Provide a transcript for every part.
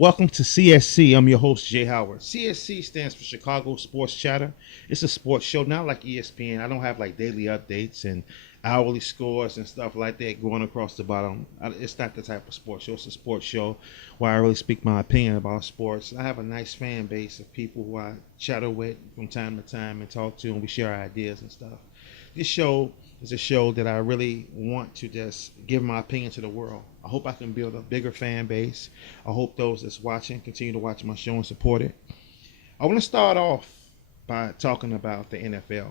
Welcome to CSC. I'm your host, Jay Howard. CSC stands for Chicago Sports Chatter. It's a sports show, not like ESPN. I don't have like daily updates and hourly scores and stuff like that going across the bottom. It's not the type of sports show. It's a sports show where I really speak my opinion about sports. I have a nice fan base of people who I chatter with from time to time and talk to, and we share our ideas and stuff. This show is a show that I really want to just give my opinion to the world. I hope I can build a bigger fan base. I hope those that's watching continue to watch my show and support it. I want to start off by talking about the NFL.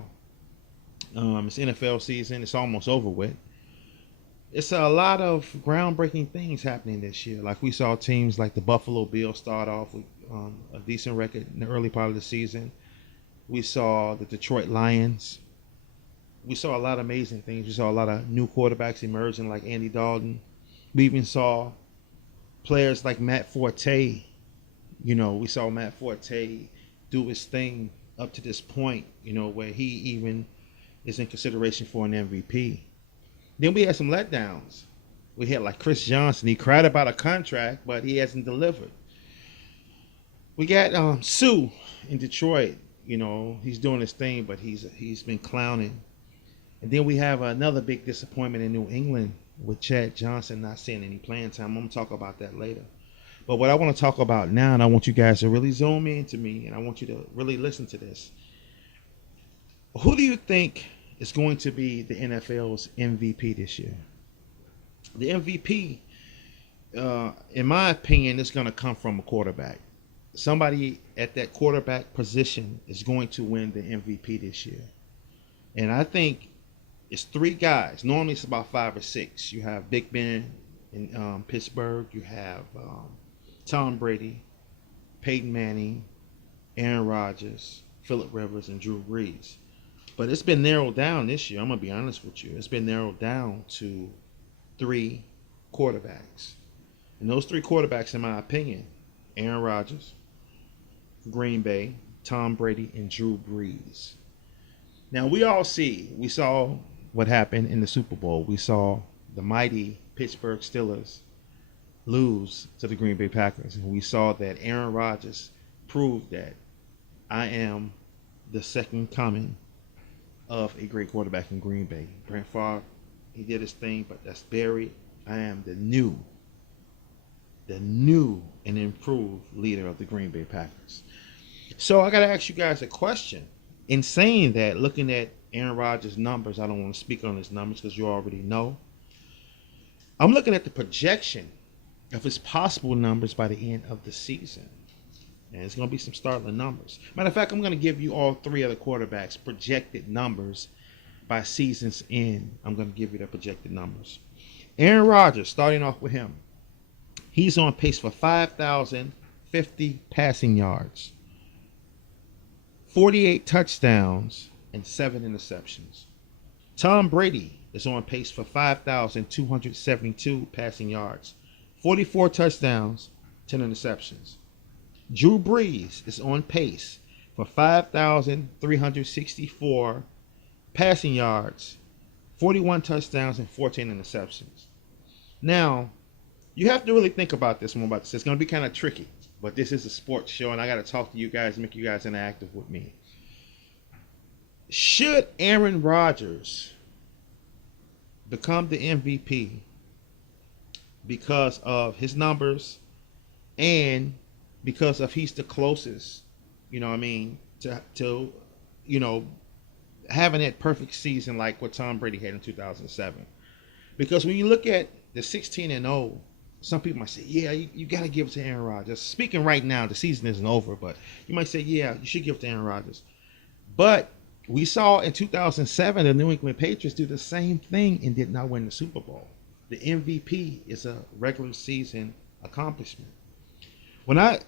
It's NFL season. It's almost over with. It's a lot of groundbreaking things happening this year. Like we saw teams like the Buffalo Bills start off with a decent record in the early part of the season. We saw the Detroit Lions. We saw a lot of amazing things. We saw a lot of new quarterbacks emerging like Andy Dalton. We even saw players like Matt Forte. We saw Matt Forte do his thing up to this point, where he even is in consideration for an MVP. Then we had some letdowns. We had like Chris Johnson. He cried about a contract, but he hasn't delivered. We got Sue in Detroit. He's doing his thing, but he's been clowning. And then we have another big disappointment in New England with Chad Johnson not seeing any playing time. I'm going to talk about that later. But what I want to talk about now, and I want you guys to really zoom into me, and I want you to really listen to this. Who do you think is going to be the NFL's MVP this year? The MVP, in my opinion, is going to come from a quarterback. Somebody at that quarterback position is going to win the MVP this year. And I think it's three guys. Normally it's about 5 or 6. You have Big Ben in Pittsburgh. You have Tom Brady, Peyton Manning, Aaron Rodgers, Phillip Rivers, and Drew Brees. But it's been narrowed down this year. I'm going to be honest with you. It's been narrowed down to 3 quarterbacks. And those 3 quarterbacks, in my opinion, Aaron Rodgers, Green Bay, Tom Brady, and Drew Brees. Now, we saw what happened in the Super Bowl. We saw the mighty Pittsburgh Steelers lose to the Green Bay Packers. And we saw that Aaron Rodgers proved that I am the second coming of a great quarterback in Green Bay. Brent Favre, he did his thing, but that's buried. I am the new and improved leader of the Green Bay Packers. So I got to ask you guys a question. In saying that, looking at Aaron Rodgers' numbers, I don't want to speak on his numbers because you already know. I'm looking at the projection of his possible numbers by the end of the season. And it's going to be some startling numbers. Matter of fact, I'm going to give you all 3 other quarterbacks' projected numbers by season's end. I'm going to give you the projected numbers. Aaron Rodgers, starting off with him. He's on pace for 5,050 passing yards, 48 touchdowns, and 7 interceptions. Tom Brady is on pace for 5,272 passing yards, 44 touchdowns, 10 interceptions. Drew Brees is on pace for 5,364 passing yards, 41 touchdowns, and 14 interceptions. Now, you have to really think about this one. I'm about to say. It's going to be kind of tricky, but this is a sports show, and I got to talk to you guys, make you guys interactive with me. Should Aaron Rodgers become the MVP because of his numbers and because of he's the closest, to having that perfect season like what Tom Brady had in 2007? Because when you look at the 16-0, some people might say, yeah, you got to give it to Aaron Rodgers. Speaking right now, the season isn't over, but you might say, yeah, you should give it to Aaron Rodgers. But we saw in 2007 the New England Patriots do the same thing and did not win the Super Bowl. The MVP is a regular season accomplishment. When I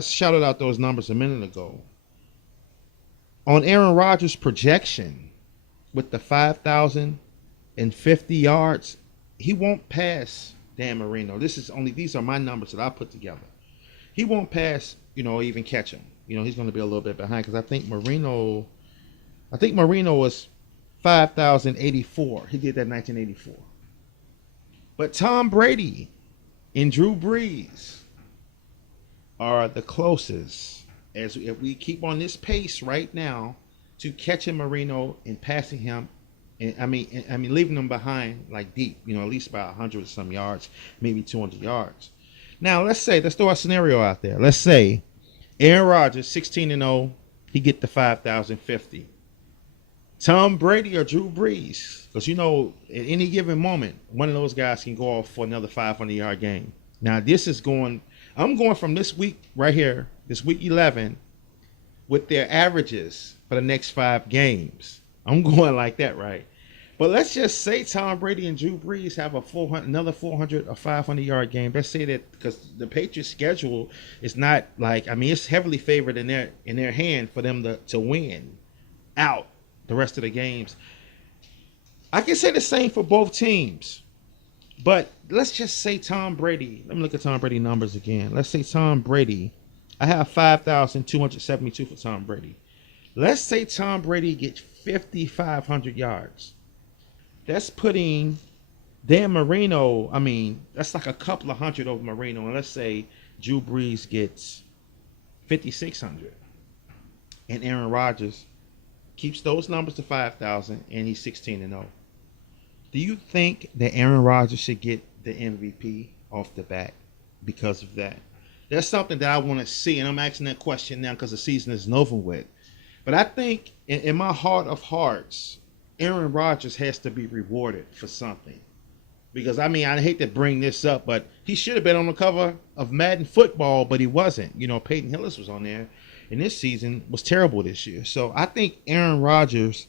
shouted out those numbers a minute ago, on Aaron Rodgers' projection with the 5,050 yards, he won't pass Dan Marino. These are my numbers that I put together. He won't pass, even catch him. He's going to be a little bit behind because I think Marino was 5,084. He did that in 1984. But Tom Brady and Drew Brees are the closest, as if we keep on this pace right now, to catching Marino and passing him. And I mean, leaving them behind like deep, at least about 100 some yards, maybe 200 yards. Now, let's throw a scenario out there. Let's say Aaron Rodgers, 16-0, he get the 5,050. Tom Brady or Drew Brees, because at any given moment, one of those guys can go off for another 500-yard game. Now, I'm going from this week right here, this week 11, with their averages for the next 5 games. I'm going like that, right? But let's just say Tom Brady and Drew Brees have another 400 or 500-yard game. Let's say that, because the Patriots' schedule is not it's heavily favored in their hand for them to win out the rest of the games. I can say the same for both teams. But let's just say Tom Brady. Let me look at Tom Brady numbers again. Let's say Tom Brady. I have 5,272 for Tom Brady. Let's say Tom Brady gets 5,500 yards. That's putting Dan Marino. That's like a couple of hundred over Marino. And let's say Drew Brees gets 5,600, and Aaron Rodgers keeps those numbers to 5,000, and he's 16-0. Do you think that Aaron Rodgers should get the MVP off the bat because of that? That's something that I want to see, and I'm asking that question now because the season is over with. But I think in my heart of hearts, Aaron Rodgers has to be rewarded for something. Because, I hate to bring this up, but he should have been on the cover of Madden Football, but he wasn't. Peyton Hillis was on there, and this season was terrible this year. So I think Aaron Rodgers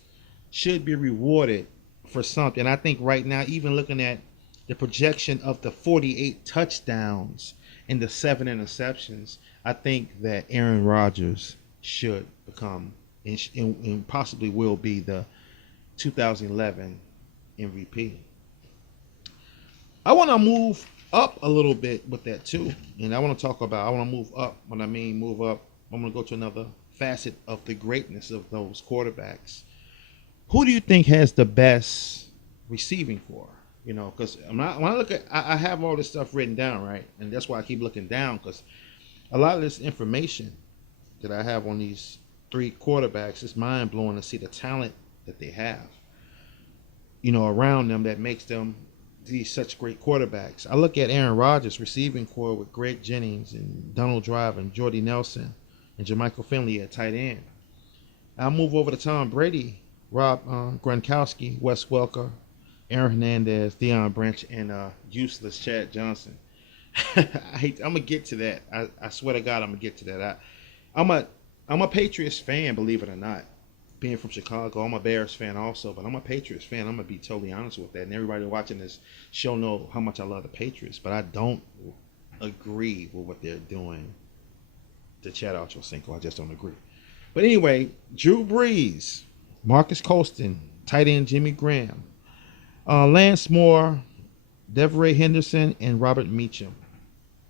should be rewarded for something. I think right now, even looking at the projection of the 48 touchdowns and the 7 interceptions, I think that Aaron Rodgers should become and possibly will be the 2011 MVP. I want to move up a little bit with that too, and I want to move up. When I mean move up, I'm going to go to another facet of the greatness of those quarterbacks. Who do you think has the best receiving core? Because when I look at, I have all this stuff written down, right? And that's why I keep looking down, because a lot of this information that I have on these 3 quarterbacks is mind blowing to see the talent that they have, around them that makes them these such great quarterbacks. I look at Aaron Rodgers' receiving core with Greg Jennings and Donald Driver and Jordy Nelson and Jermichael Finley at tight end. I'll move over to Tom Brady, Rob Gronkowski, Wes Welker, Aaron Hernandez, Deion Branch, and useless Chad Johnson. I'm gonna get to that. I swear to God, I'm gonna get to that. I'm a Patriots fan, believe it or not. Being from Chicago, I'm a Bears fan also, but I'm a Patriots fan. I'm gonna be totally honest with that. And everybody watching this show know how much I love the Patriots, but I don't agree with what they're doing to Chad Ochocinco. I just don't agree. But anyway, Drew Brees, Marcus Colston, tight end Jimmy Graham, Lance Moore, Deveray Henderson, and Robert Meacham.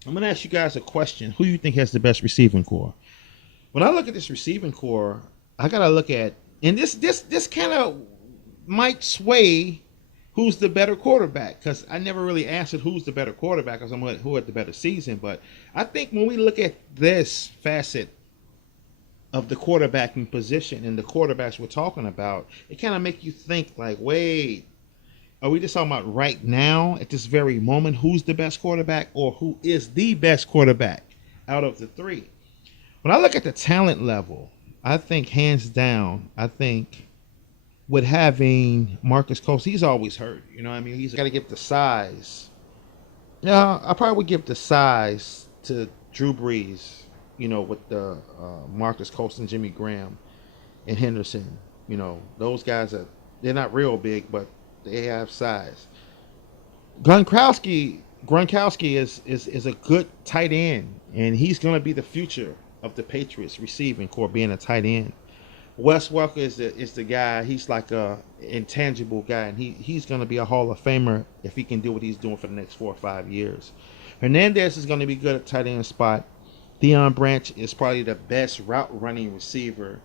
I'm going to ask you guys a question. Who do you think has the best receiving core? When I look at this receiving core, I got to look at, and this kind of might sway who's the better quarterback, because I never really answered who's the better quarterback, because I'm who had the better season. But I think when we look at this facet of the quarterbacking position and the quarterbacks we're talking about, it kind of make you think like, wait, are we just talking about right now at this very moment who's the best quarterback, or who is the best quarterback out of the 3? When I look at the talent level, I think hands down, with having Marcus Colston, he's always hurt. He's got to give the size. Yeah, I probably would give the size to Drew Brees, with the Marcus Colston, Jimmy Graham, and Henderson. Those guys they're not real big, but they have size. Gronkowski is a good tight end, and he's going to be the future of the Patriots receiving core, being a tight end. Wes Welker is the guy. He's like a intangible guy, and he's going to be a Hall of Famer if he can do what he's doing for the next 4 or 5 years. Hernandez is going to be good at tight end spot. Deion Branch is probably the best route running receiver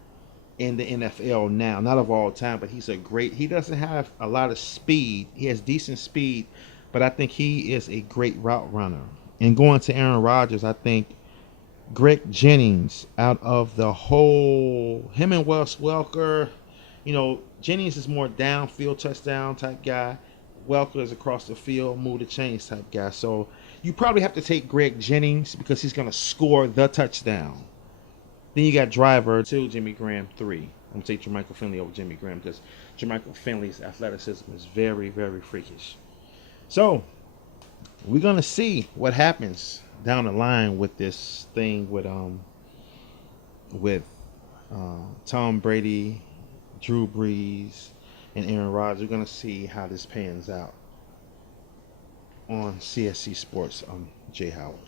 in the NFL now, not of all time, but he doesn't have a lot of speed. He has decent speed, but I think he is a great route runner. And going to Aaron Rodgers, I think Greg Jennings out of the hole. Him and Wes Welker. You know, Jennings is more downfield touchdown type guy. Welker is across the field, move the chains type guy. So you probably have to take Greg Jennings because he's going to score the touchdown. Then you got Driver 2, Jimmy Graham 3. I'm going to take Jermichael Finley over Jimmy Graham because Jermichael Finley's athleticism is very, very freakish. So we're going to see what happens down the line with this thing with Tom Brady, Drew Brees, and Aaron Rodgers. We're going to see how this pans out on CSC Sports. Jay Howard.